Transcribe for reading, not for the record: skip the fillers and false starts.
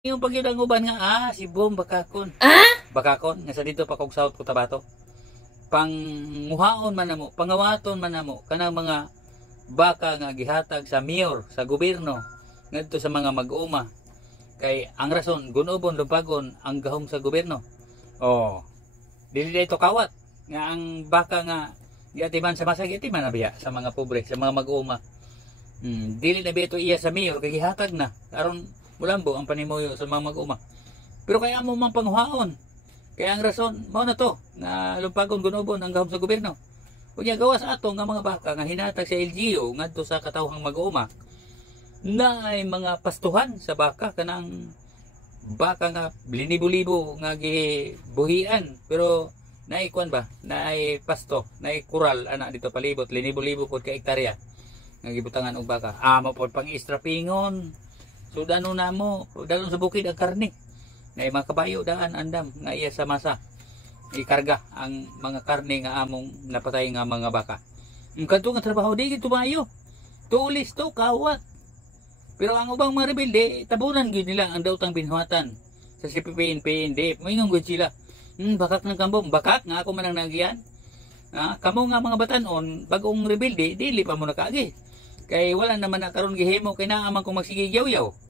Yung pagyud ang uban nga si Bom bakakon. Bakakon nga sa dito pa kog South Cotabato. Panguhaon man namo, pangawaton man namo kanang mga baka nga gihatag sa mayor, sa gobyerno ngadto sa mga mag-uma. Kay ang rason gunobon lupagon ang gahom sa gobyerno. Oh. Dili dito kawat nga ang baka nga giatiman sa masa giatiman na biya sa mga pobre, sa mga mag-uma. Dili na bito iya sa mayor kay gihatag na aron mulambo ang panimuyo sa mga mag-uma. Pero kaya mo man panguhaon. Kaya ang rason mao na to na lupagon gunobon ang gahom sa gobyerno. Unya gawas ato nga mga baka nga hinatag sa LGU ngadto sa katawhang mag-uma. Na ay mga pastuhan sa baka kanang baka nga linibo-libo nga gibuhian pero naikuan ba naay pasto naay kural ana dito palibot linibo-libo pod ka hektarya nga gibutangan og baka amo pod pang istrapingon sudano namo dalon sa bukid ang karne na mga kabayo daan andam nga iya sa masa ikarga ang mga karne nga among napatay nga mga baka kadto nga trabaho di gid tumayo tulis to kawat. Pero ang ubang mga rebelde, tabunan gid nila ang daotang binuhatan sa CPP, PNP. Moingon gid sila. Bakak ng kambong, bakak nga ako man ang nagiyan. Kamo nga mga batanon, bagong rebelde, dili pa mo nakaagi. Kay wala naman na karon gihimo kay naa man kung magsigigyaw-yaw.